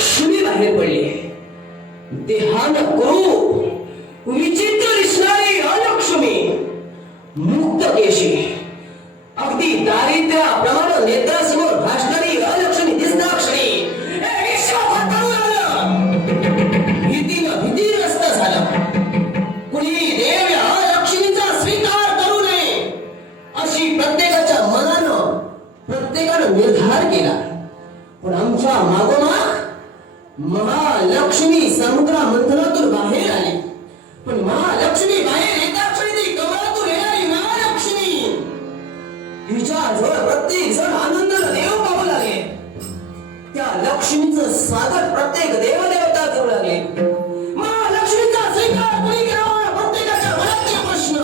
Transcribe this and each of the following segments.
लक्ष्मी बाहेर पडली. देहान कुरूप विचित्र दिसणारी अलक्ष्मी, मुक्त केशी, अगदी दारिद्र्याप्रमाणे नेत्रासमोर भासणारी अलक्ष्मी दिसणाक्षणी भीतीनं भीतीग्रस्त झालं. कुणी देव या अलक्ष्मीचा स्वीकार करू नये अशी प्रत्येकाच्या मनानं प्रत्येकानं निर्धार केला. पण आमच्या मागोमाग महालक्ष्मी समुद्रा मंथनातून बाहेर आली. पण महालक्ष्मी बाहेर येताक्षणी ती कमळातून येणारी महालक्ष्मी, हिच्याजवळ प्रत्येक जण आनंदाने देव पाहू लागले. त्या लक्ष्मीचं स्वागत प्रत्येक देवदेवता करू लागले. महालक्ष्मीचा स्वीकार कोणी करावा, प्रत्येकाच्या मनातले प्रश्न.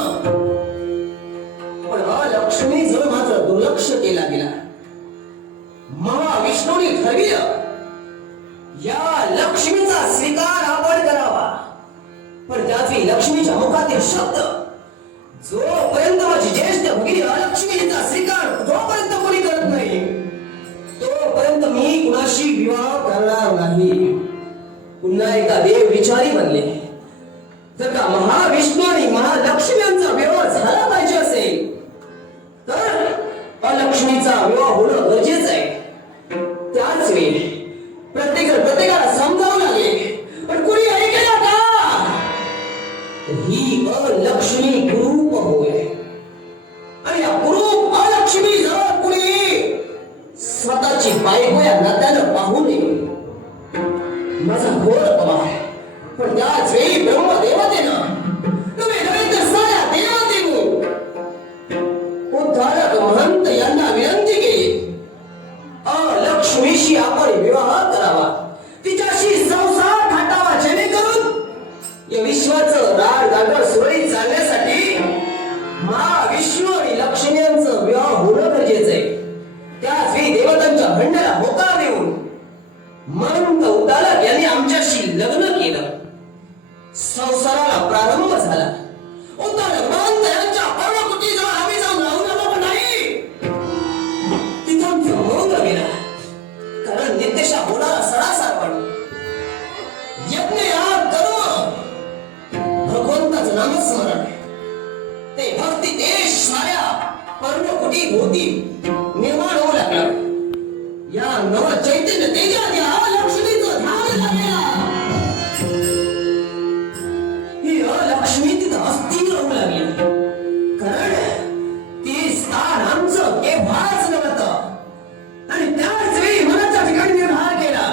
पण महालक्ष्मीजवळ मात्र दुर्लक्ष केला गेला. महाविष्णूने ठरविलं या लक्ष्मीचा स्वीकार आपण करावा. पण त्याची लक्ष्मीच्या मुखातील शब्द, जोपर्यंत माझी ज्येष्ठ भगिनी अलक्ष्मीचा स्वीकार जोपर्यंत कोणी करत नाही तोपर्यंत मी कुणाशी विवाह करणार नाही. पुन्हा एकदा देव विचारी बनले. जर का महाविष्णू आणि महालक्ष्मी यांचा विवाह झाला पाहिजे असेल तर अलक्ष्मीचा विवाह होणं गरजेचं आहे. त्याच वेळी प्रत्येकाला समजावू लागले. पण कुणी ऐकलं का? ही अलक्ष्मी कुरूप होय. आणि या कुरूप अलक्ष्मी जवळ कुणी स्वतःची बायको या नात्यानं पाहू नये. माझा घोर अपमान. पण त्याच वेळी ब्रह्मदेवतेनं तुम्ही नव्हे तर साऱ्या देवतेनं उद्धारक महंत यांना विनंती केली, अलक्ष्मीशी आपण विवाह करावा, तिच्याशी संसार थाटावा, जेणेकरून या विश्वाचं राड गागड सुरळीत चालण्यासाठी महाविष्णू आणि लक्ष्मी यांचं विवाह होणं गरजेचं आहे. त्याच वेळी देवतांच्या म्हणण्याला होकार देऊन महंत उद्धारक यांनी आमच्याशी लग्न केलं. संसाराला प्रारंभ झाला. उद्धारक महंत यांच्या पर्णकुटीजवळ आम्ही जाऊन राहू लागलो. पण नाही, तिथं मौन गेला. कारण नित्यशा होणारा सडासार पण यज्ञ याग करून भगवंताचं नामस्मरण ते भक्ती देश साऱ्या पर्णकुटी भोवती निर्माण होऊ लागलं. या नव चैतन्य तेजात या अलक्ष्मीचं ध्यान लागलं. ही अलक्ष्मी तिथं अस्थिर होऊ लागली. कारण ती स्थान आमचं केव्हाच नव्हतं. आणि त्याच वेळी मनाच्या ठिकाणी निर्धार केला,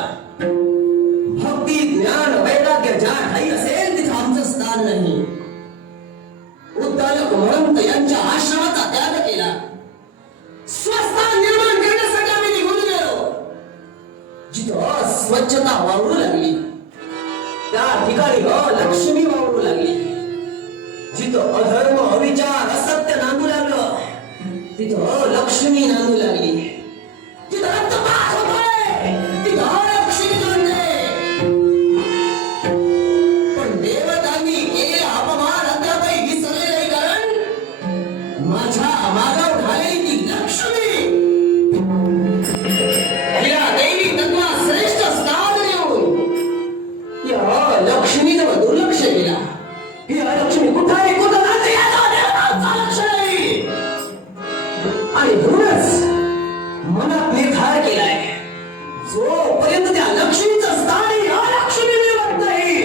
भक्ती ज्ञान वैराग्य ज्या ठाई असेल तिथं आमचं स्थान नाही. उद्धारक महंत यांच्या आश्रमाचा त्याग केला. स्वस्थान निर्माण करण्यासाठी आम्ही निघून गेलो. जिथं स्वच्छता वावरू लागली त्या ठिकाणी अलक्ष्मी वावरू लागली. जिथं अधर्म अविचार असत्य नांदू लागलं तिथं लक्ष्मी नांदू लागली. जिथं रक्तपात होतोय तिथं अलक्ष्मी नांदते. पण देवतांनी केलेला अपमान अद्यापही विसरले नाही. कारण माझ्या मागावर ढालेली ती लक्ष्मी, तिला दैवी तत्वात श्रेष्ठ स्थान देऊन या लक्ष्मीजवळ दुर्लक्ष केला. ही अलक्ष्मी कुठं आहे कुठं नाही याचा देवतांचा लक्ष नाही. आणि म्हणूनच मनात निर्धार केलाय, जोपर्यंत त्या लक्ष्मीचं स्थान अलक्ष्मी मिळवत नाही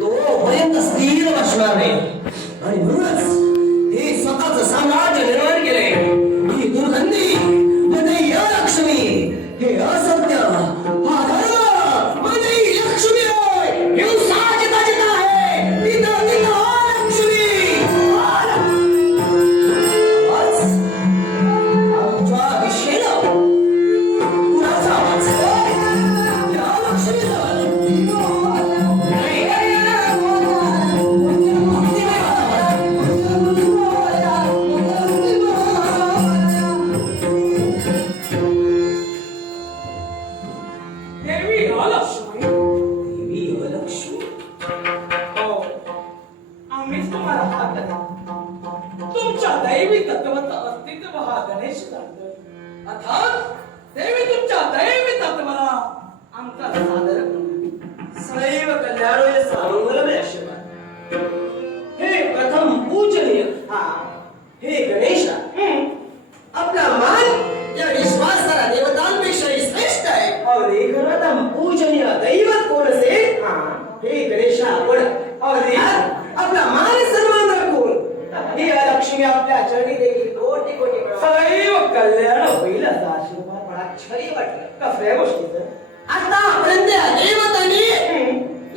तोपर्यंत स्थिर बसणार नाही. आणि म्हणूनच हे स्वतःच साम्राज्य निर्माण केले. ही दुर्गंधी म्हणजे अलक्ष्मी, हे असत्य, हा धर्म म्हणजे ही लक्ष्मी होय. हिंसा जिथं जिथं आहे तिथं तिथं अलक्ष्मी. आमच्या दिशेनं कुणाचा आवाज? या लक्ष्मीचा. तुमच्या दैवी तत्वाचं अस्तित्व हा गणेश जाणतो. अर्थात देवी तुमच्या दैवी तत्वाला आमचा अगदी खरं. प्रथम पूजनीय दैवत कोण असेल हा. हे गणेशा आपण अगदी. आपला मान सन्मान राखून ही लक्ष्मी आपल्या चरणी देखील कोटी कोटी प्रणाम. सदैव कल्याण होईल असा आशीर्वाद. मला आश्चर्य वाटलं कसल्या गोष्टीचं? आतापर्यंत या देवतांनी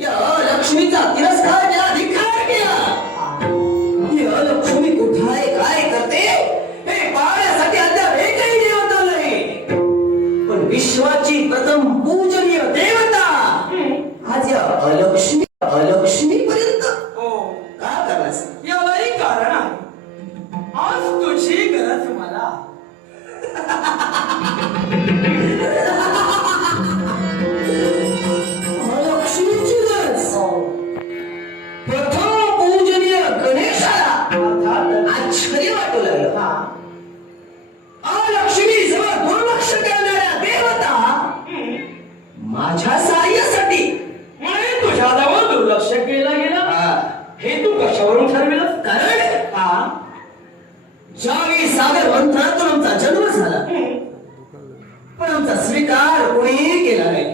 या लक्ष्मीचा तिरस्कार केला, धिक्कार केला. या लक्ष्मी कुठं आहे, काय करते हे पाहण्यासाठी अद्याप एकही देवता नाही. पण विश्वाची प्रथम पूजनीय देवता आज या अलक्ष्मी पर्यंत हो. का करायचं? यालाही कारण आहे. आज तुझी गरज मला. अलक्ष्मीची गरज प्रथम पूजनीय गणेशाला अर्थात. आश्चर्य वाटू लागलं. हा. अलक्ष्मी जवळ दुर्लक्ष करणाऱ्या देवता माझ्या सहाय्यासाठी म्हणे तुझ्याजवळ दुर्लक्ष केलं गेलं. हे तू कशावरून ठरविलंस? कारण हा. ज्यावेळी सागर मंथनातून आमचा जन्म झाला पण आमचा स्वीकार कोणीही केला नाही.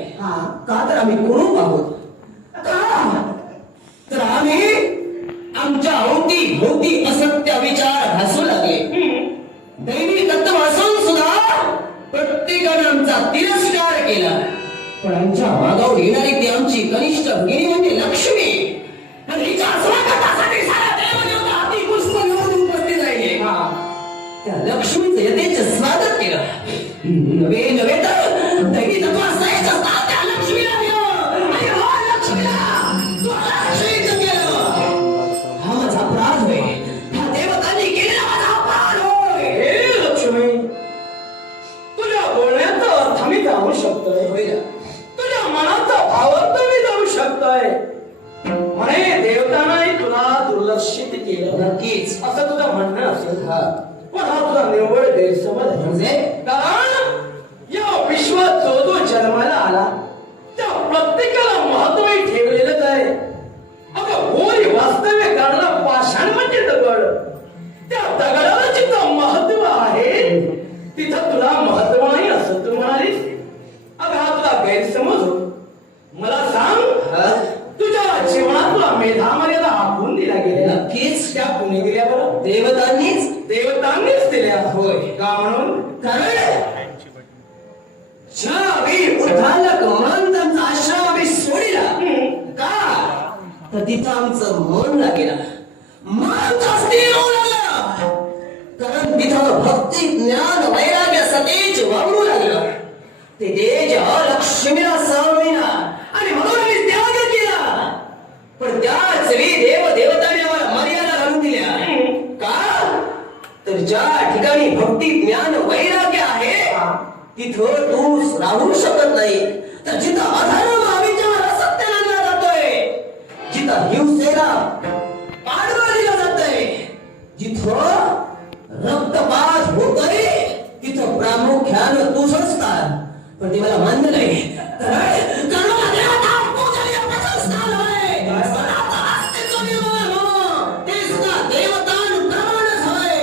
का तर आम्ही कुरूप आहोत. का तर आम्ही आमच्या अवती भोवती असत्य विचार भासू लागले. दैवी तत्व असून सुद्धा प्रत्येकाने आमचा तिरस्कार केला. पण आमच्या मागावर येणारी ती आमची कनिष्ठ भगिनी म्हणजे लक्ष्मी आणि हिच्या स्वागतासाठी सारा देवदेवता हाती पुष्प घेऊन उपस्थित राहिले. त्या लक्ष्मीचं यथेच स्वागत केलं. नवे तर दैवी तत्व असायचं असतं त्या लक्ष्मीला दिलं. आणि हो लक्ष्मीला तू लक्ष्मीचं केलं. हा माझा अपराध होय. हा देवतांनी केलेला माझा अपराध होय. हे लक्ष्मी, तुझ्या बोलण्याचा अर्थ मी जाणू शकतोय. होय ना? तुझ्या मनाचा भावार्थ मी जाणू शकतोय. म्हणे देवतांनाही तुला दुर्लक्षित केलं नक्कीच. असं तुझं म्हणणं असेल. हा. पण हा तुझा निव्वळ गैरसमज आहे. म्हणजे कारण या विश्वात जो जो जन्माला आला त्या प्रत्येकाला महत्वही ठेवलेलंच आहे. अगं होरी वास्तव्य करणारा पाषाण म्हणजे दगड. त्या दगडाला जिथं महत्व आहे तिथं तुला महत्व नाही असं तू म्हणालीस. अगं हा तुला गैरसमज हो. मला सांग, हा? तुझ्या जीवनात तुला मेधा मर्यादा आखून दिल्या गेल्या. नक्कीच. त्या कुणी दिल्या बरं? देवतांनीच दिल्या. होय. का म्हणून? कारण ज्यावेळी उद्धालक मंथनचा आश्रम आम्ही सोडिला का तर तिथं आमचं मन लागेल. मन स्थिर होऊ लागलं. कारण तिथं भक्ती ज्ञान वैराग्य सतेज वावरू लागलं. ते तेज लक्ष्मीला सहविना आणि म्हणून आम्ही त्याग केला. पण त्याच वेळी देवतांनी आम्हाला मर्यादा घालून दिल्या. का तर ज्या ठिकाणी भक्ती ज्ञान वैराग्य आहे तिथं तू राहू शकत नाही. तर जिथं अधर्म अविचार असत्य मानला जातोय, जिथं हिंसेला पाठबळ दिलं जातंय, जिथं रक्तपात होतोय तिथं प्रामुख्यानं तू संस्थान. पण ते मला मान्य नाही. कारण देवता पूजनीय प्रशंस्थान होय. स्वतःचं अस्तित्व निर्माण होणं ते सुद्धा देवतांप्रमाणेच होय.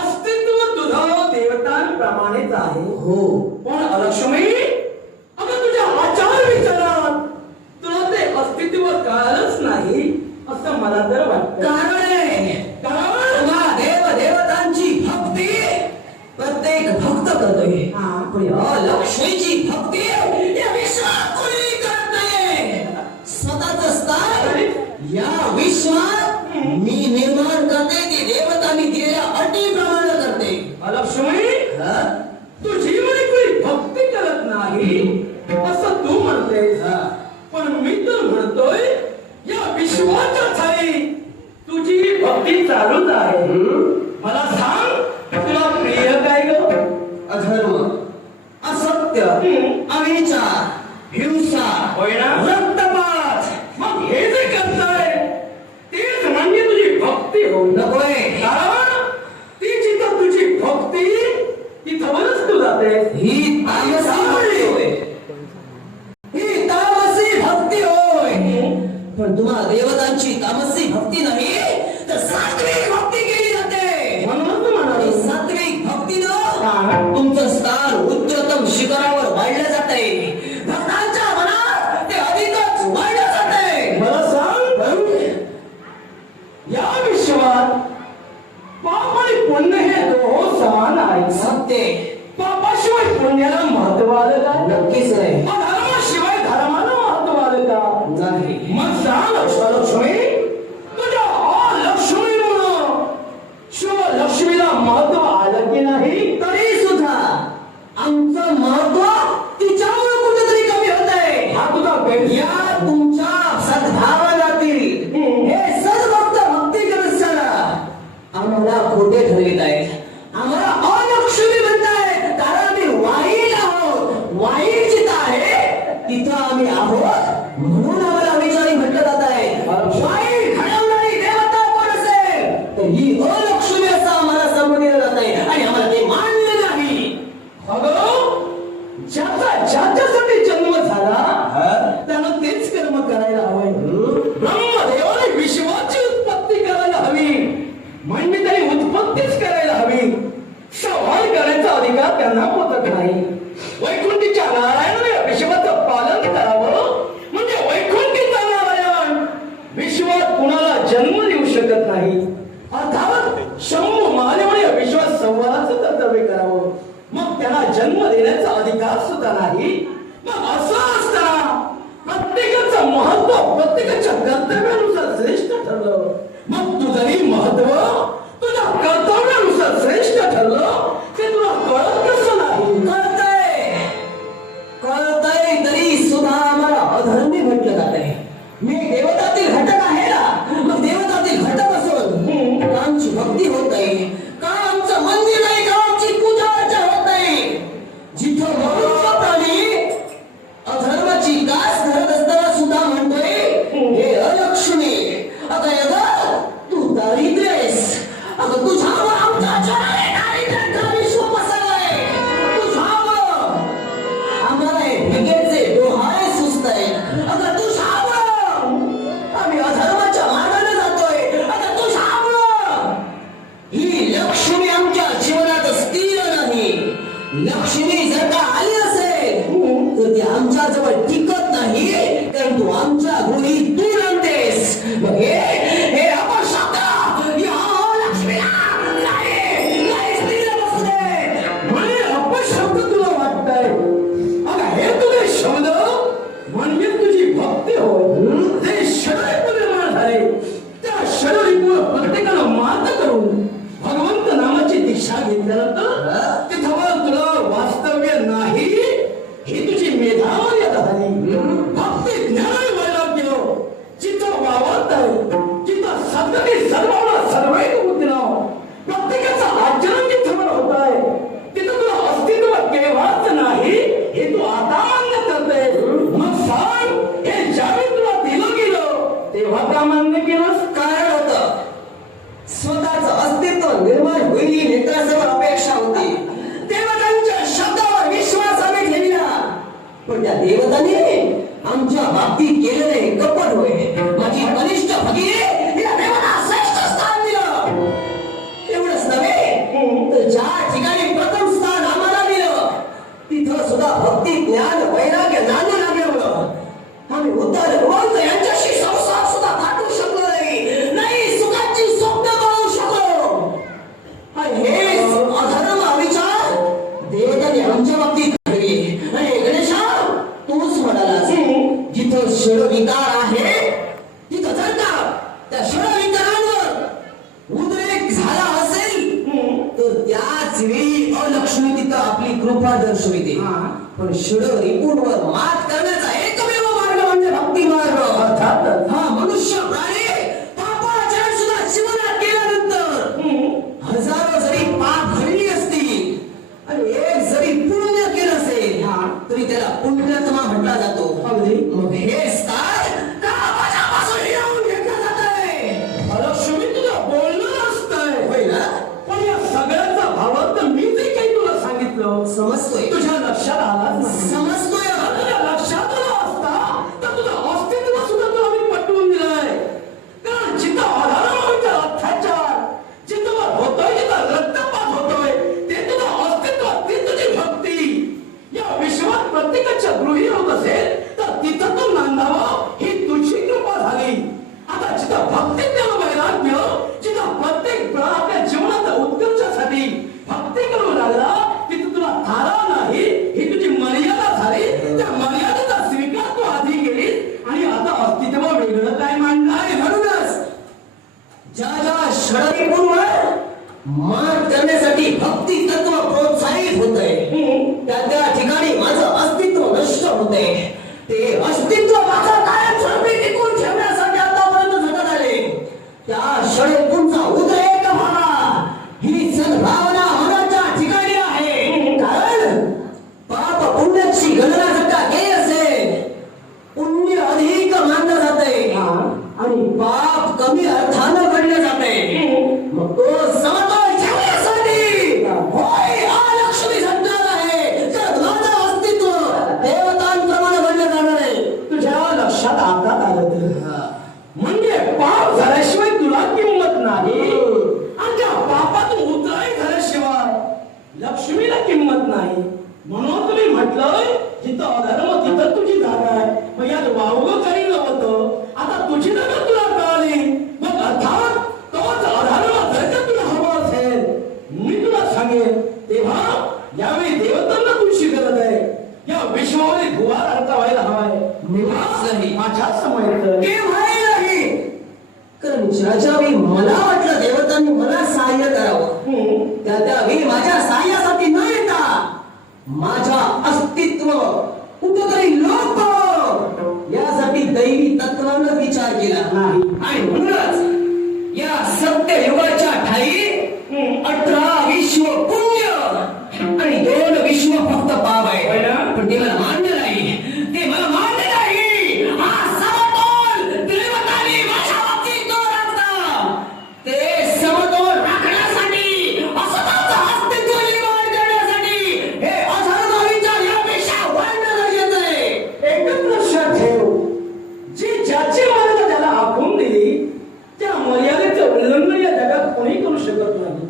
अस्तित्व तुझं देवतांप्रमाणेच आहे. हो. पण लक्ष्मी, अगं तुझ्या आचार विचारात तुला ते अस्तित्व कळालंच नाही असं मला तर वाटतं. कारण आहे. कारण तुम्हा देवतांची भक्ती प्रत्येक भक्त करतोय. पण या लक्ष्मीची भक्ती या विश्वात कोणी करत नाही. स्वतःचं स्थान या विश्वात मी निर्माण करते. ती देवतांनी दिलेल्या अटीप्रमाणे करते. लक्ष्मी, हा? तुझी म्हणे कोणी भक्ती करत नाही असं तू म्हणतेस. पण मी तर म्हणतोय या विश्वाच्या ठाई तुझी भक्ती चालूच आहे. मला सांग, तुला प्रिय काय ग? अधर्म, असत्य, अविचार, हिंसा, होय ना? रक्तपात. मग हे जे करताय तेच म्हणजे तुझी भक्ती हो. नकोय. कारण ती जिथं तुझी भक्ती तिथवरच तू जाते. ही तामसी भक्ती होय. ही तामसी भक्ती होय. पण तुम्हा देवतांची तामसी भक्ती नाही तर सात्विक भक्ती केली जाते. म्हणूनच म्हणाले आणि सात्विक भक्तीनं तुमचं स्थान उच्चतम शिखरावर वाढलं जातंय. तिथं आम्ही आहोत म्हणून आम्हाला अविचारी म्हटलं जात आहे. वाईट घडवणारी देवता कोण असेल तर ही अलक्ष्मी असं आम्हाला संबोधलं जात आहे आणि आम्हाला ते मान्य नाही. अगं ज्याच्यासाठी जन्म झाला त्यानं तेच कर्म करायला हवंय. ब्रह्मदेवाने विश्वाची उत्पत्ती करायला हवी म्हणजे त्यांनी उत्पत्तीच करायला हवी. सवाल करायचा अधिकार त्यांना होत नाही. वैकुंठीच्या नारायणाने विश्वाचं पालन करावं म्हणजे वैकुंठीचा नारायण विश्वात कुणाला जन्म देऊ शकत नाही. अर्थात शंभू महादेवाने विश्वास संवादाचं कर्तव्य करावं मग त्यांना जन्म देण्याचा अधिकार सुद्धा नाही. मग असं असताना प्रत्येकाचं महत्व प्रत्येकाच्या कर्तव्यानुसार श्रेष्ठ ठरलं. मग तुझंही महत्व तुझ्या कर्तव्यानुसार श्रेष्ठ ठरलं ते तुला कळत कसं नाही. कळतंय तरी सुद्धा आम्हाला अधर्मी म्हटलं जात आहे. मी देवतातील घटक आहे ना मग देवतातील घटक असून का आमची भक्ती होत नाही का आमचं मंदिर नाही का आमची पूजा अर्चा होत नाही. जिथं मनुष्य प्राणी अधर्माची गास धरत असताना सुद्धा म्हणतोय हे अलक्ष्मी अगं अगं तू दारिद्र्य आहेस. अगं तुझ्यावर आमच्या जगाने दारिद्र्याचा विश्व पसरलाय. तुझ्यावर आम्हाला हे भिकेचे डोहाळे सुस्त आहेत. अगं तुझ्यावर आम्ही अधर्माच्या मार्गाने जातोय. अगं तुझ्यावर ही लक्ष्मी आमच्या जीवनात स्थिर नाही. लक्ष्मी जर का आली असेल तर ती आमच्या जवळ टिकत नाही कारण तू आमच्या घरी दूर आणतेस. मग हे अपशब्द या लक्ष्मीला नाही स्त्रीला बसू दे. म्हणे अपशब्द तुला वाटतंय. अगं हे तुझे शब्द म्हणजे तुझी भक्ती होय. ते शरीर निर्माण झाले त्या शरीर प्रत्येकाला मात करून भगवंत नामाची दीक्षा घेतल्यानंतर तिथं तुला वास्तव्य नाही ही तुझी मेधामर्यादा झाली. भक्ती ज्ञान वैराग्य जिथं वावरत आहे जिथं सद्गती सर्वांना सर्वैक बुद्धीनं प्रत्येकाचं आचरण जिथं होत आहे तिथं तुला अस्तित्व केव्हाच नाही हे तू आता मान्य करते. मग सांग हे ज्यावेळी तुला दिलं गेलं तेव्हा का मान्य केलंस. कारण होतं स्वतःचं अस्तित्व निर्माण होईल ही नेत्रासमोर अपेक्षा होती. देवतांच्या शब्दावर विश्वास आम्ही ठेवला पण त्या देवतांनी आमच्या बाबतीत केलेले हे कपट होय. माझी कनिष्ठ भगिनी तिला देवता श्रेष्ठ स्थान दिलं. एवढंच नव्हे तर ज्या ठिकाणी प्रथम स्थान आम्हाला दिलं तिथं सुद्धा भक्ती ज्ञान वैराग्य नांदू लागल्यामुळं आम्ही उद्धार भगवंत यांच्याशी संसार सुद्धा थाटू शकलो नाही सुखाची स्वप्न पाहू शकलो. आणि हे अधर्म अविचार देवतांनी आमच्या बाबतीत घडले. आणि गणेशा तूच म्हणालास जिथं षडविकार आहे तिथं जर का त्या षडविकारांवर उद्रेक झाला असेल तर त्याच वेळी अलक्ष्मी तिथं आपली कृपा दर्शविते. पण षड रिपूंवर मात करण्याचा एकमेव मार्ग म्हणजे भक्ती मार्ग. अर्थात हा मनुष्य प्राणी पापाचरण सुद्धा जीवनात केल्यानंतर हजारो जरी पाप घडली असतील आणि एक जरी पुण्य केलं असेल तरी त्याला पुण्यात्मा म्हटला जातो. मग हे स्थान का माझ्यापासून येऊन घेतलं जात आहे. अलक्ष्मी तुझं बोलणं असतंय होय ना. पण या सगळ्याचा भावार्थ मी जे काही तुला सांगितलं समजतोय तुझ्या लक्षात आलाच नाही. समजतोय तुझ्या लक्षात आला असता तर तुझं अस्तित्व सुद्धा तुला मी पटवून दिलंय. कारण जिथं अधर्माचा अत्याचार जिथं होतोय जिथं रक्तपात होतोय ते तुझं अस्तित्व ती तुझी भक्ती या विश्वात प्रत्येकाच्या गृही होत असेल तर तिथं तू नांदावं ही तुझी कृपा झाली. आता जिथं भक्ती ज्ञान वैराग्य जिथं प्रत्येक प्राण आपल्या जीवनाच्या उत्कर्षासाठी भक्ती करू लागला तिथं तुला थारा नाही ही तुझी मर्यादा झाली. त्या मर्यादेचा स्वीकार तू आधी केलीस आणि आता अस्तित्व वेगळं काय मांडलं आहे. म्हणूनच ज्या ज्या षडरिपूंवर मात करण्यासाठी भक्ती तत्व प्रोत्साहित होत आहे त्या ठिकाणी माझं अस्तित्व नष्ट होते. ते अस्तित्व माझं कायमस्वरूपी टिकून ठेवण्यासाठी आतापर्यंत झटत आले. त्या षडरिपूंचा उद्रेक व्हावा ही सद्भावना होण्याच्या ठिकाणी आहे. कारण पाप पुण्याची गणना जर का केली असेल म्हणजे पाप झाल्याशिवाय तुला किंमत नाही आणि त्या पापातून उतराई झाल्याशिवाय लक्ष्मीला किंमत नाही. म्हणून तुम्ही म्हटलंय जिथं अधर्म तिथं तुझी जागा आहे. मग यात वावगं काही नव्हतं. आता तुझी जागा तुला कळाली. मग अर्थात तोच अधर्म जर का तुला हवा असेल मी तुला सांगेन तेव्हा यावेळी देवतांना तुझी गरज आहे. या विश्वामध्ये दुवार अर्थ व्हायला हवाय. माझ्या समोर केव्हाही नाही. कारण ज्याच्या वेळी मला वाटलं देवतांनी मला सहाय्य करावं त्या वेळी माझ्या सहाय्यासाठी न येता माझ्या अस्तित्व कुठंतरी लोप यासाठी दैवी तत्वानं विचार केला नाही. आणि म्हणूनच या सत्य युगाच्या ठाई 18 विश्व पुण्य आणि 2 विश्व फक्त पाप आहे. पण ते मला मान्य नाही. ते मला मान्य नाही. हा समतोल देवतांनी माझ्या बाबतीत तो राखला. ते समतोल राखण्यासाठी स्वतःचं अस्तित्व निर्माण करण्यासाठी हे अधर्म विचार यापेक्षा वाढणं गरजेचं आहे. एकच लक्षात ठेव जी ज्याची मर्यादा त्याला आखून दिली त्या मर्यादेचं उल्लंघन या जगात कोणी करू शकत नाही.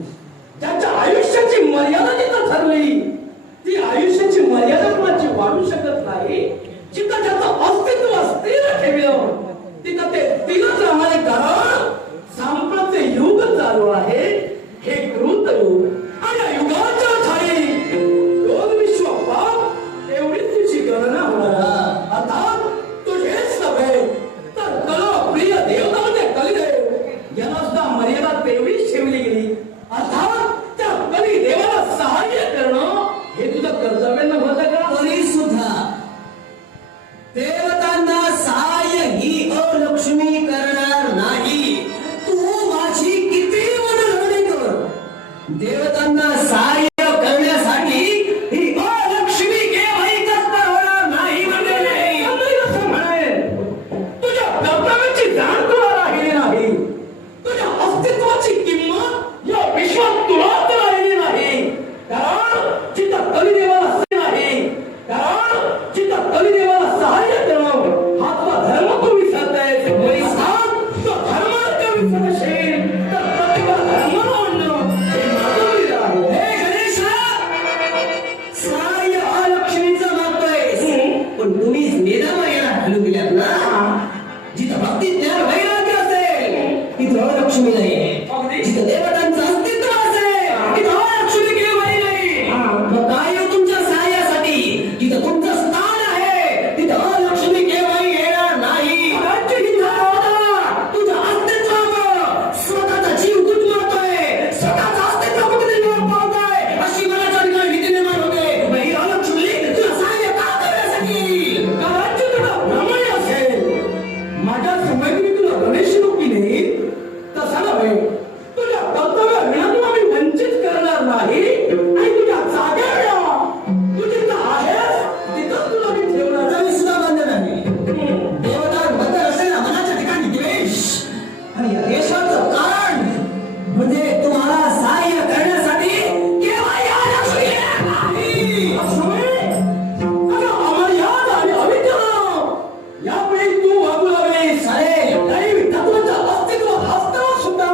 ज्याच्या आयुष्याची मर्यादा जिथं ठरली ती आयुष्याची मर्यादा कोणाची वाढू शकत नाही. जिथं ज्याचं अस्तित्व स्थिर ठेवलं तिथं ते स्थिरच राहणारे. कारण सांप्रत्य युग चालू आहे. हे कृत युग आणि या युगाच्या ठाई 2 विश्व पाप एवढीच तुझी गणना होणार. अर्थात तुझेच नव्हे तर कलो प्रिय देवता म्हणजे कलिदेव याला सुद्धा मर्यादा तेवढीच ठेवली गेली. अर्थात त्या कली देवाला सहाय्य करणं हे तुझं कर्तव्य नव्हतं का? तरी सुद्धा देवतांना सहाय्य ही अलक्ष्मी करणार नाही. तू माझी किती मनधरणी कर. देवतांना सहाय्य करण्यासाठी ही अलक्ष्मी केव्हाही तत्पर होणार नाही. म्हणजे नाही. असं म्हणेल तुझ्या कर्तव्याची जाण तुला राहिली नाही. तुझ्या अस्तित्वाची किंमत या विश्वात तुलाच राहिली नाही. कारण जिथं कलिदेवाला नाही. कारण जिथं कलिदेवाला सहाय्य करणं हा तुझा धर्म तू विसरतायस. तो धर्म जर विसरशील तर प्रत्येकाला धर्म आणणं हे माझं आहे. हे गणेशा, सहाय्य अलक्ष्मीचं मागतोय. पण तुम्हीच मेधामर्यादा घालून दिल्यात ना. जिथं भक्ती ज्ञान वैराग्य असेल तिथं अलक्ष्मी नाही. जिथं देवतांचं अस्तित्व असेल तिथं अलक्ष्मी केव्हाही नाही. मग काय हो तुमच्या सहाय्यासाठी? जिथं तुमचं स्थान आहे तिथं अलक्ष्मी केव्हाही येणार नाही. तुझं अस्तित्व स्वतःचा जीव गुदमरतोय. स्वतःचं अस्तित्व कुठेतरी लोप पावतोय अशी मनाच्या ठिकाणी भीती निर्माण होते. मग ही अलक्ष्मी तुला सहाय्य का करण्यासाठी येईल? कारण तुला भ्रमण असेल. माझ्या समोर मी तुला गणेश रूपी नाही तसा नव्हे. तुझ्या कर्तव्याविना तुला मी वंचित करणार नाही. आणि तुझ्या जागेवर तू जिथं आहेस तिथं तुला मी ठेवणार तरी सुद्धा बंद नाही. देवतांबद्दल असेल ना मनाच्या ठिकाणी द्वेष. आणि या द्वेषाचं कारण म्हणजे तुम्हाला सहाय्य करण्यासाठी केव्हाही अलक्ष्मी येणार नाही. अमर्याद आणि अविद्या यावेळी तू वागू लागलीस. चालेल. दैवी तत्वाचं अस्तित्व असताना सुद्धा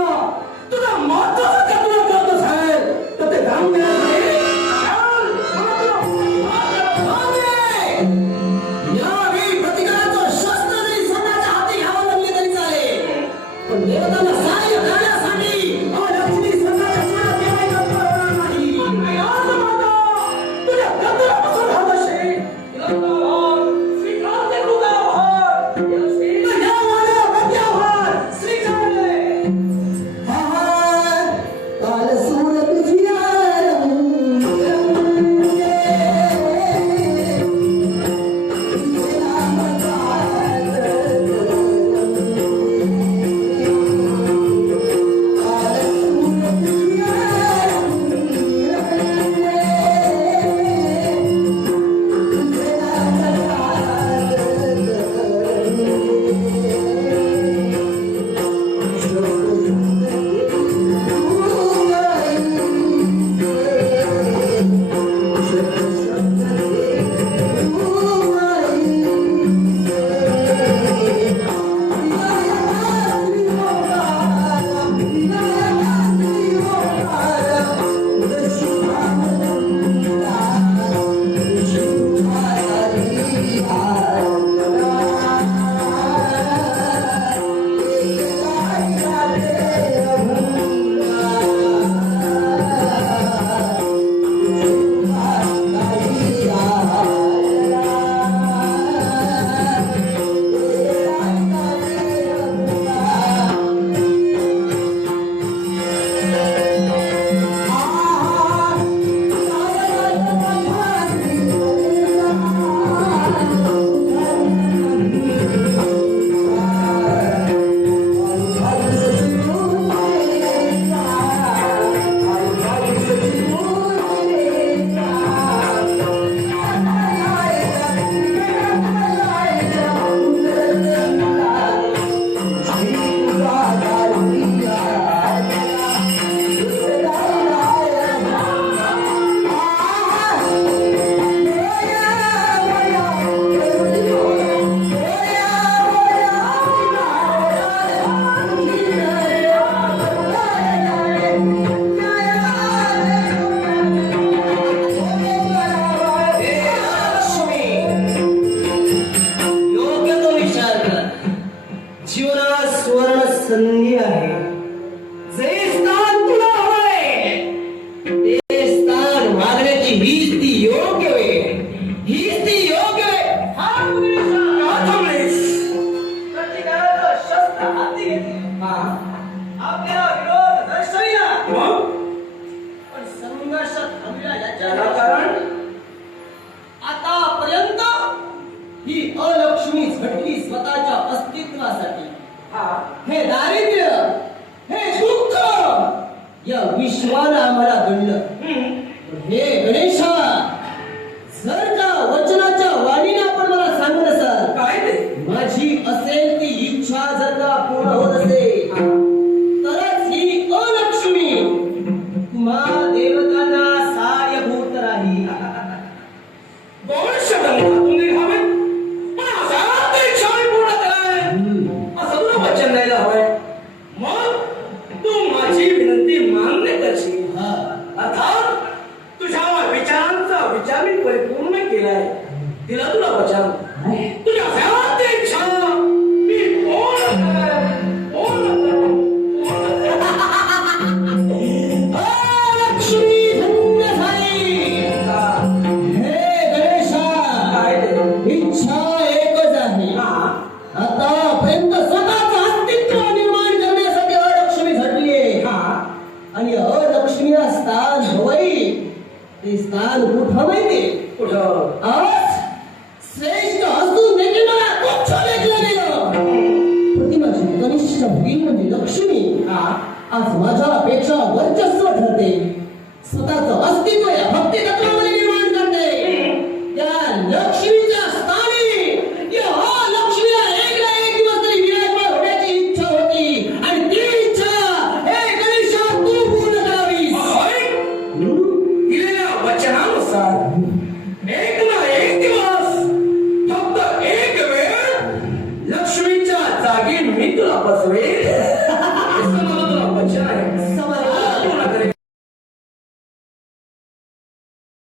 संधी आहे. जे स्थान तुला हवंय ते स्थान मागण्याची हीच ती योग्य वेळ, हीच ती योग्य वेळ. हा का थांबलीस? प्रतिकाराचं शस्त्र हाती घेतले. आपल्याला विरोध दर्शविला. पण संघर्ष थांबला याच्याला कारण आतापर्यंत ही अलक्ष्मी झटली स्वतःच्या अस्तित्वासाठी. हा हे दारिद्र्य, हे दुःख या विश्वानं आम्हाला गणलं. हे गणेशा, जर का वचनाच्या वाणीने आपण मला सांगून असाल, काय ते? माझी असेल ती इच्छा जर का पूर्ण होत असेल, तरच ही अलक्ष्मी तुम्हा देवतांना सहाय्यभूत राहील. दोन शब्दांतून निघावे पण असा ते क्षण पूर्ण कराय असं तुला वचन द्यायला हवंय. मग तू माझी विनंती मान्य करशील. हा. अर्थात तुझ्या विचारांचा विचार मी परिपूर्ण केलाय. दिला तुला वचन. तुझ्या सगळ्या ते इच्छा मी पूर्ण करेन. पूर्ण करेन. लक्ष्मी धन्य झाली. हे गणेशा, काय ते? इच्छा एकच आहे. आतापर्यंत स्वतःचं अस्तित्व निर्माण करण्यासाठी अलक्ष्मी झटलीये. आणि अलक्ष्मीला स्थान हवंय. ते स्थान कुठं माहितीये? कुठं? आज श्रेष्ठ असून देखील मला तुच्छ लेखलं गेलं. प्रतिमाची कनिष्ठ भगिनी म्हणजे लक्ष्मी आज माझ्यापेक्षा वर्चस्व ठरते. स्वतःचं अस्तित्व या भक्ती तत्वामध्ये निर्माण करते. त्या लक्ष्मीच्या स्थानी या लक्ष्मीला एक ना एक दिवस तरी विराजमान होण्याची इच्छा होती. आणि ती इच्छा हे गणेशा तू पूर्ण करावीस. दिलेल्या वचनानुसार एक ना एक दिवस फक्त एक वेळ लक्ष्मीच्या जागी मी तुला बसवेल.